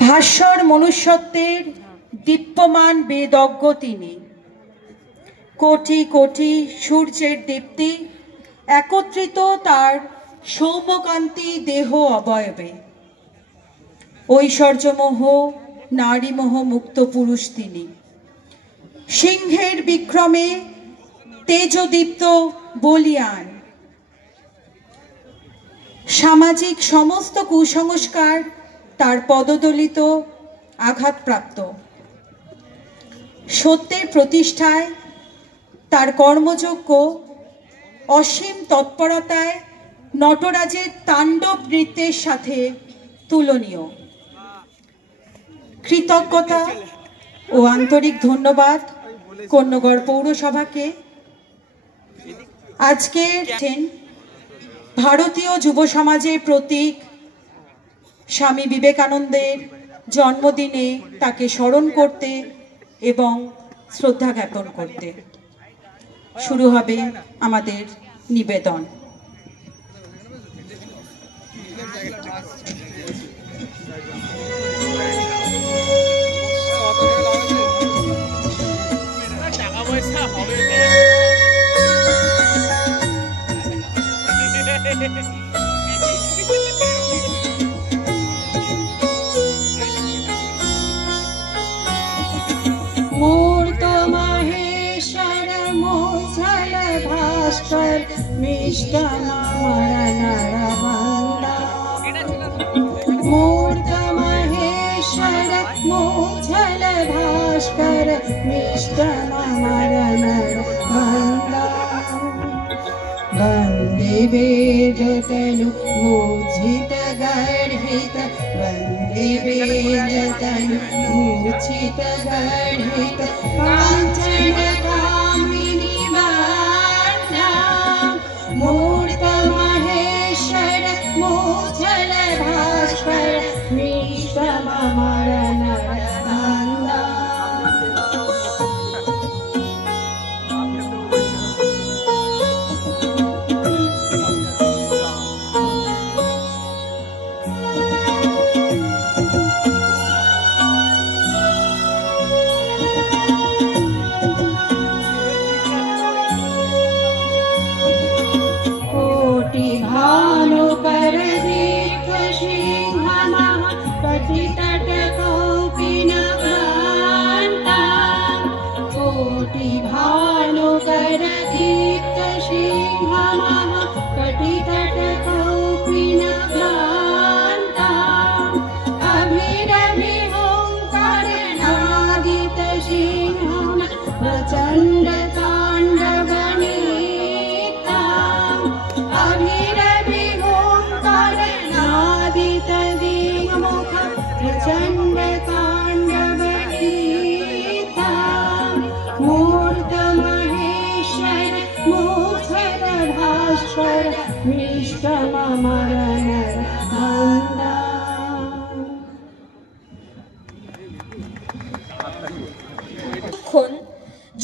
ভাস্বর মনুষ্যত্বের দীপ্যমান বেদজ্ঞ তিনি। কোটি কোটি সূর্যের দীপ্তি একত্রিত তার সৌম্যকান্তি দেহ অবয়বে। ঐশ্বর্যমোহ নারীমোহ মুক্ত পুরুষ তিনি। সিংহের বিক্রমে তেজদীপ্ত বলিয়ান। সামাজিক সমস্ত কুসংস্কার তার পদদলিত আঘাতপ্রাপ্ত। সত্যের প্রতিষ্ঠায় তার কর্মযজ্ঞ অসীম তৎপরতায় নটরাজের তাণ্ডব নৃত্যের সাথে তুলনীয়। কৃতজ্ঞতা ও আন্তরিক ধন্যবাদ কন্যগড় পৌরসভাকে। আজকের ভারতীয় যুব সমাজের প্রতীক স্বামী বিবেকানন্দের জন্মদিনে তাকে স্মরণ করতে এবং শ্রদ্ধা জ্ঞাপন করতে। শুরু হবে আমাদের নিবেদন। मूर्त महेश्वर मूर्छल भास्कर मिष्ट नरबंदा। मूर्त महेश्वर मूर्छल भास्कर मिष्ट नरबंदा। वंदे वेदतनु मूर्छित गर्भित। वंदे वेदतनु मूर्छित गर्भित। कांचन कामिनी वरदा। मूर्त महेश्वर मूर्छल भास्कर मिष्ट नरबंदा। प्रचंड तांडव नीता। अभिरभि ओंकार नादित दिग्मुख। प्रचंड तांडव नीता। मूर्त महेश्वर मूर्छल भास्कर मिष्ट नरबंदा।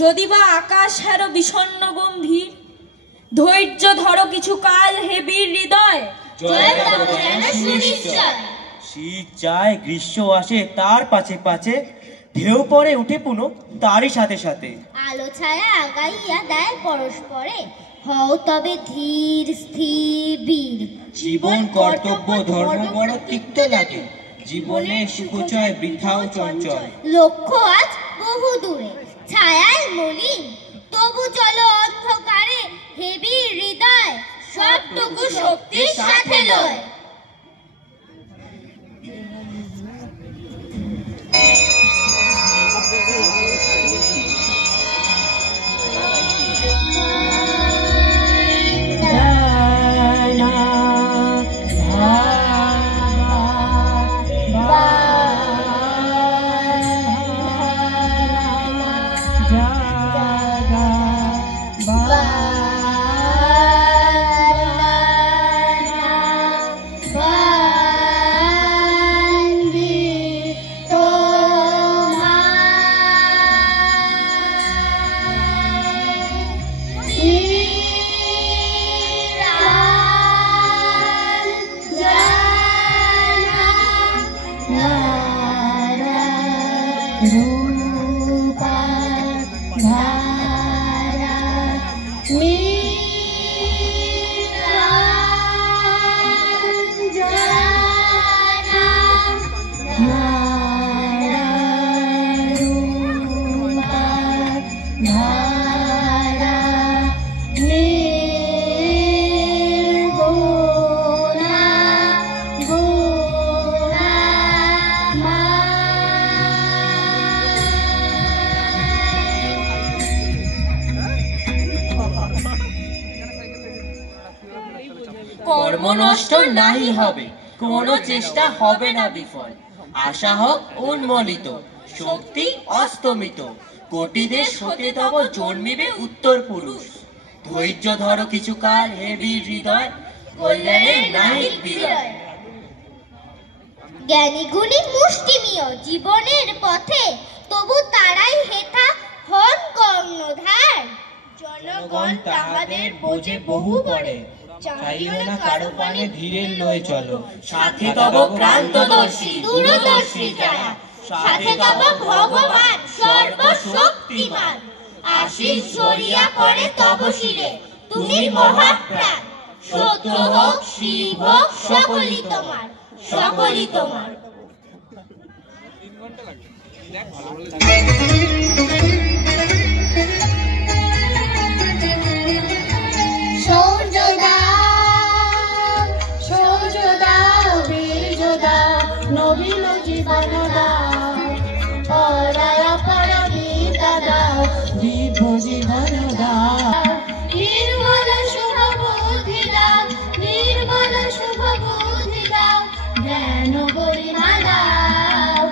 যদিবা আকাশ হেরো বিষণ্ণ গম্ভীর, ধৈর্য ধরো কিছু কাল হে বীর হৃদয়। শীত যায় গ্রীষ্ম আসে তার পাছে পাছে, ঢেউ পরে উঠে পুনো তারই সাথে সাথে। আলো ছায়া আগাইয়া দেয় পরস্পরে, হও তবে ধীর স্থির বীর। জীবন কর্তব্য ধর্ম বড় তিক্ত লাগে, জীবনে সুখচয় বৃথাও চঞ্চল। লক্ষ্য আজ বহু দূরে, ছায়ায় মলিন, তবু চলো অন্ধকারে হে বীর হৃদয়। সবটুকু শক্তির সাথে লয়। रूपा धारा नीलांजना धारा रूपा धारा निर्गुणा गुणा কর্ম নষ্ট নাই হবে, কোনো চেষ্টা হবে না বিফল। আশা হোক উন্মলিত, শক্তি অস্তমিত, কোটি দেশ হতে তব জন্মিবে উত্তর পুরুষ। ধৈর্য ধরো কিছুকাল হে বীর হৃদয়, কল্যাণের নাই বিলয়। জ্ঞানী গুণী মুষ্টিমীয় জীবনের পথে, তবু তারাই হেথা হন কর্ণধার। জনগণ তাহাদের বোঝে বহু পড়ে, চাইও না কারো পানে ধীরের লয়ে চলো। সাথে তব ক্রান্তদর্শী দূরদর্শী যারা, সাথে তব ভগবান সর্বশক্তিমান। আশিস ঝরিয়া পড়ে তব শিরে, তুমি মহাপ্রাণ। সত্য হোক শিব হোক সকলই তোমার, সকলই তোমার। সৌর্য দাও, সৌর্য দাও, বীর্য দাও, নবীন জীবন দাও, পরায় পরবিতা দাও, দিব্য জীবন দাও। নির্মল শুভ বুদ্ধি দাও, নির্মল শুভ বুদ্ধি দাও, জ্ঞান গরিমা দাও,